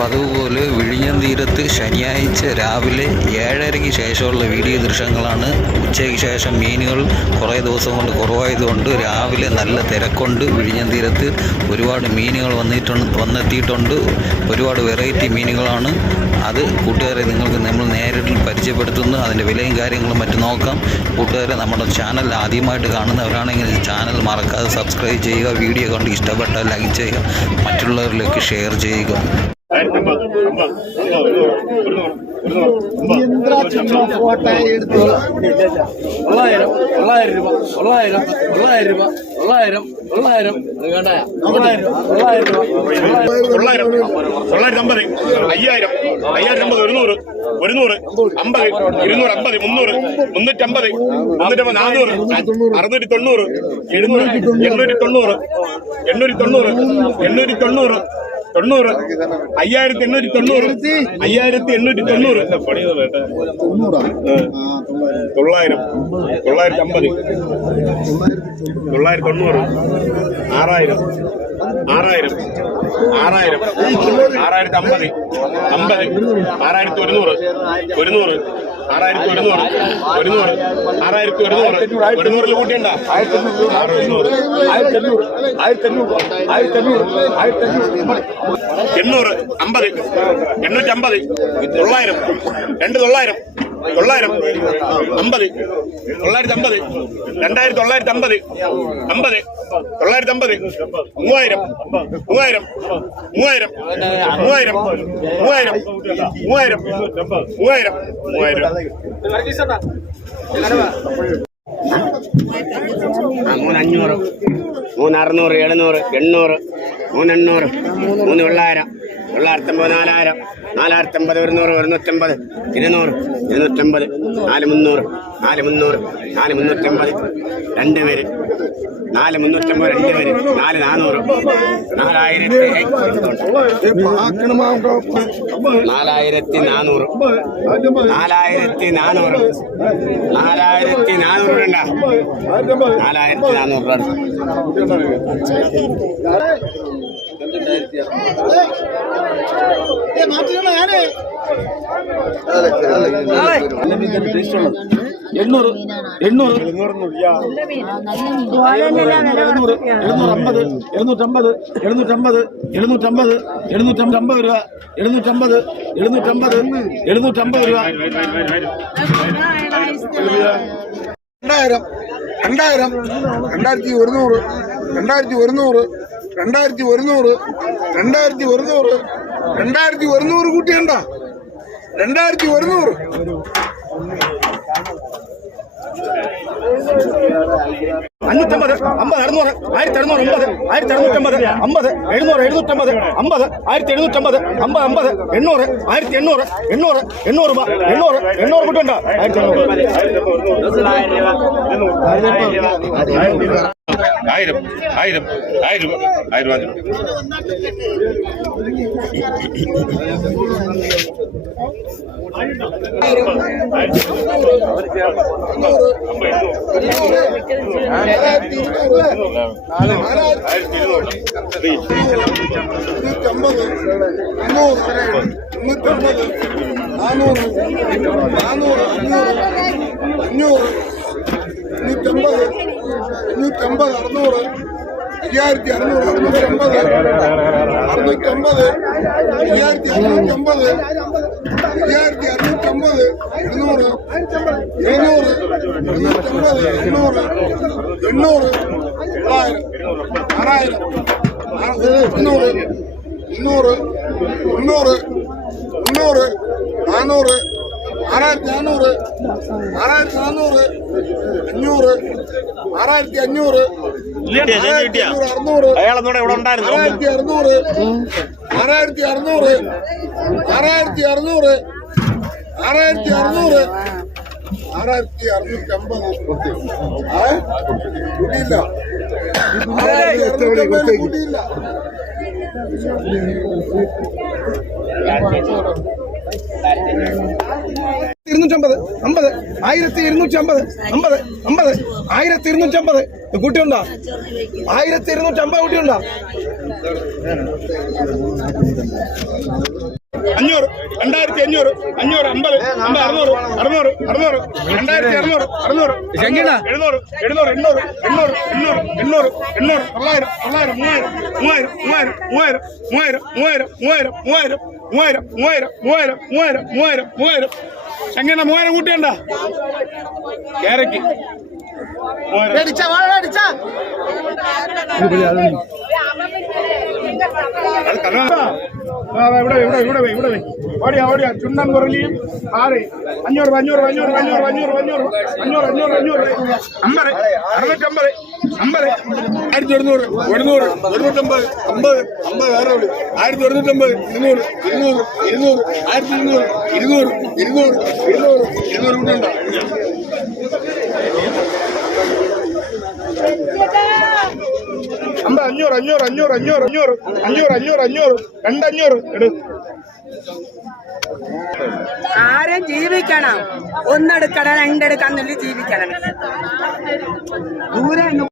പതിവ് പോലെ വിഴിഞ്ഞം തീരത്ത് ശനിയാഴ്ച രാവിലെ ഏഴരയ്ക്ക് ശേഷമുള്ള വീഡിയോ ദൃശ്യങ്ങളാണ്. ഉച്ചയ്ക്ക് ശേഷം മീനുകൾ കുറേ ദിവസം കൊണ്ട് കുറവായതുകൊണ്ട് രാവിലെ നല്ല തിരക്കുണ്ട്. വിഴിഞ്ഞം തീരത്ത് ഒരുപാട് മീനുകൾ വന്നിട്ടുണ്ട് വന്നെത്തിയിട്ടുണ്ട്. ഒരുപാട് വെറൈറ്റി മീനുകളാണ്. അത് കൂട്ടുകാരെ നിങ്ങൾക്ക് നമ്മൾ നേരിട്ട് പരിചയപ്പെടുത്തുന്നു. അതിന്റെ വിലയും കാര്യങ്ങളും മറ്റും നോക്കാം. കൂട്ടുകാരെ നമ്മുടെ ചാനൽ ആദ്യമായിട്ട് കാണുന്നവരാണെങ്കിൽ ചാനൽ മറക്കാതെ സബ്സ്ക്രൈബ് ചെയ്യുക. വീഡിയോ കണ്ട് ഇഷ്ടപ്പെട്ടാൽ ലൈക്ക് ചെയ്യുക. മറ്റുള്ളവരിലേക്ക് ഷെയർ ചെയ്യുക. തൊള്ളായിരം തൊള്ളായിരം രൂപ തൊള്ളായിരം തൊള്ളായിരം രൂപ തൊള്ളായിരം തൊള്ളായിരം വേണ്ട തൊള്ളായിരം തൊള്ളായിരം രൂപ തൊള്ളായിരം തൊള്ളായിരത്തി അമ്പത് അയ്യായിരം അയ്യായിരം അമ്പത് ഒരുന്നൂറ് ഒരുന്നൂറ് അമ്പത് ഇരുന്നൂറ് അമ്പത് മുന്നൂറ് മുന്നൂറ്റമ്പത് മുന്നൂറ്റമ്പത് നാനൂറ് അറുന്നൂറ്റി തൊണ്ണൂറ് എഴുന്നൂറ് എണ്ണൂറ്റി തൊണ്ണൂറ് എണ്ണൂറ്റി തൊണ്ണൂറ് എണ്ണൂറ്റി തൊണ്ണൂറ് തൊണ്ണൂറ്. അയ്യായിരത്തി എണ്ണൂറ്റി തൊണ്ണൂറ്. അയ്യായിരത്തി എണ്ണൂറ്റി തൊണ്ണൂറ്? തൊള്ളായിരം. തൊള്ളായിരത്തി അമ്പത് തൊള്ളായിരത്തി തൊണ്ണൂറ് ആറായിരം. ആറായിരം. ആറായിരം. ആറായിരത്തി അമ്പത്. അമ്പത് ആറായിരത്തി ഒരുന്നൂറ് ഒരുന്നൂറ്. ആറായിരത്തി ഒരുന്നൂറ്. ഒരുന്നൂറ്. ആറായിരത്തി ഒരുന്നൂറ്. ഒരുന്നൂറിൽ കൂട്ടിയണ്ട? ആയിരത്തി അഞ്ഞൂറ് ആയിരത്തി അഞ്ഞൂറ് ആയിരത്തി അഞ്ഞൂറ് ആയിരത്തി എണ്ണൂറ്. അമ്പത്. എണ്ണൂറ്റമ്പത്. തൊള്ളായിരം. രണ്ട് തൊള്ളായിരം. തൊള്ളായിരം. അമ്പത്. തൊള്ളായിരത്തി അമ്പത്. രണ്ടായിരത്തി തൊള്ളായിരത്തി അമ്പത്. അമ്പത്. തൊള്ളായിരത്തി അമ്പത്. മൂവായിരം. മൂവായിരം. മൂവായിരം. മൂവായിരം. മൂവായിരം. മൂവായിരം. മൂവായിരം. മൂവായിരം. മൂന്നഞ്ഞൂറ് മൂന്ന് അഞ്ഞൂറ്. മൂന്ന് അറുന്നൂറ് എഴുന്നൂറ് എണ്ണൂറ് മൂന്ന് എണ്ണൂറ് മൂന്ന് തൊള്ളായിരം തൊള്ളായിരത്തമ്പത് നാലായിരം നാലായിരത്തമ്പത് ഒരുന്നൂറ് ഒരുന്നൂറ്റമ്പത് ഇരുന്നൂറ് ഇരുന്നൂറ്റമ്പത് നാല് മുന്നൂറ് നാല് മുന്നൂറ് നാല് മുന്നൂറ്റമ്പത് രണ്ട് പേര്. നാല് മുന്നൂറ്റമ്പത് രണ്ട് പേര്. നാല് നാനൂറ് നാലായിരത്തി നാലായിരത്തി നാനൂറ് നാലായിരത്തി നാനൂറ് നാലായിരത്തി നാനൂറ് രണ്ട നാലായിരത്തി നാനൂറ് രൂപ രണ്ടായിരം രണ്ടായിരത്തി ഒരുന്നൂറ് രണ്ടായിരത്തി ഒരുന്നൂറ് രണ്ടായിരത്തി ഒരുന്നൂറ് രണ്ടായിരത്തി ഒരുന്നൂറ് രണ്ടായിരത്തി ഒരുന്നൂറ് കൂട്ടിയണ്ട രണ്ടായിരത്തി ഒരുന്നൂറ്. അഞ്ഞൂറ്റമ്പത് അമ്പത് അറുന്നൂറ് ആയിരത്തി അറുന്നൂറ് അമ്പത് ആയിരത്തി അറുന്നൂറ്റമ്പത് അമ്പത് എഴുന്നൂറ് എഴുന്നൂറ്റമ്പത് അമ്പത് ആയിരത്തി എഴുന്നൂറ്റമ്പത് അമ്പത് അമ്പത് എണ്ണൂറ് ആയിരത്തി എണ്ണൂറ് എണ്ണൂറ് എണ്ണൂറ് രൂപ എണ്ണൂറ് എണ്ണൂറ് കൂട്ടണ്ട ആയിരത്തി എണ്ണൂറ് ആയിരം ആയിരം ആയിരം ആയിരം മുന്നൂറ് മുന്നൂറ്റമ്പത് നാനൂറ് നാനൂറ് അഞ്ഞൂറ് അഞ്ഞൂറ് അഞ്ഞൂറ്റമ്പത് അഞ്ഞൂറ്റമ്പത് അറുന്നൂറ് അയ്യായിരത്തി അറുന്നൂറ് അറുന്നൂറ്റമ്പത് അറുന്നൂറ്റമ്പത് അയ്യായിരത്തി അറുന്നൂറ്റമ്പത് അയ്യായിരത്തി അറുന്നൂറ്റമ്പത് ഇരുന്നൂറ് എഴുന്നൂറ് എഴുന്നൂറ്റമ്പത് എണ്ണൂറ് എണ്ണൂറ് തൊള്ളായിരം ആറായിരം എണ്ണൂറ് എണ്ണൂറ് മുന്നൂറ് മുന്നൂറ് നാനൂറ് ആറായിരത്തി നാനൂറ് ആറായിരത്തി നാനൂറ് അഞ്ഞൂറ് ആറായിരത്തി അഞ്ഞൂറ് ആറായിരത്തി അറുന്നൂറ് ഇവിടെ ഉണ്ടായിരുന്നു. ആറായിരത്തി അറുന്നൂറ് ആറായിരത്തി അറുന്നൂറ് ആറായിരത്തി അറുന്നൂറ് ആറായിരത്തി അറുന്നൂറ് ആറായിരത്തി അറുന്നൂറ്റി അമ്പത് കൂട്ടിയില്ല. ആറായിരത്തി അറുന്നൂറ്റി കൂട്ടിയില്ല ഇരുന്നൂറ്റമ്പത് അമ്പത് ആയിരത്തി ഇരുന്നൂറ്റി അമ്പത് അമ്പത് അമ്പത് ആയിരത്തി ഇരുന്നൂറ്റി അമ്പത് കുട്ടിയുണ്ടോ ആയിരത്തി ഇരുന്നൂറ്റി അമ്പത് കുട്ടിയുണ്ടോ അഞ്ഞൂറ് രണ്ടായിരത്തി അഞ്ഞൂറ് അഞ്ഞൂറ് അമ്പത് അമ്പത് അറുന്നൂറ് അറുന്നൂറ് അറുന്നൂറ് രണ്ടായിരത്തി അറുന്നൂറ് അറുന്നൂറ് എഴുന്നൂറ് എഴുന്നൂറ് എണ്ണൂറ് എണ്ണൂറ് എണ്ണൂറ് എണ്ണൂറ് എണ്ണൂറ് തൊള്ളായിരം തൊള്ളായിരം മൂവായിരം മൂവായിരം മൂവായിരം മൂവായിരം മൂവായിരം മൂവായിരം മൂവായിരം മൂവായിരം മൂവായിരം മൂവായിരം മൂവായിരം മൂവായിരം മൂവായിരം എങ്ങനെ മൂവായിരം കൂട്ടിയണ്ട? കേരക്ക്. ഇവിടെ ഇവിടെ ഇവിടെ ഇവിടെ ഓടിയാ ഓടിയാ. ചുണ്ടൻ കുറലിയും ആറ്. അഞ്ഞൂറ് അഞ്ഞൂറ് അഞ്ഞൂറ് അഞ്ഞൂറ് അഞ്ഞൂറ് അഞ്ഞൂറ് അഞ്ഞൂറ് അഞ്ഞൂറ് അഞ്ഞൂറ്. അമ്പത് അറുന്നൂറ്റമ്പത്. അമ്പത്. ആയിരത്തി ഒരുന്നൂറ്. ഒരുന്നൂറ്. ഒരുന്നൂറ്റമ്പത്. അമ്പത്. അമ്പത് വേറെ ആയിരത്തി ഒരുന്നൂറ്റമ്പത്. ഇരുന്നൂറ്. ഇരുന്നൂറ്. ഇരുന്നൂറ്. ആയിരത്തി ഇരുന്നൂറ്. ഇരുന്നൂറ്. ഇരുന്നൂറ്. ഇരുന്നൂറ്. ഇരുന്നൂറ് അമ്പത്. അഞ്ഞൂറ്. അഞ്ഞൂറ്. അഞ്ഞൂറ്. അഞ്ഞൂറ്. അഞ്ഞൂറ്. അഞ്ഞൂറ്. അഞ്ഞൂറ്. അഞ്ഞൂറ്. രണ്ടഞ്ഞൂറ്. എടു. ആരും ജീവിക്കണം. ഒന്നെടുക്കണം രണ്ടെടുക്കാന്നില്ല ജീവിക്കണം. ദൂരെ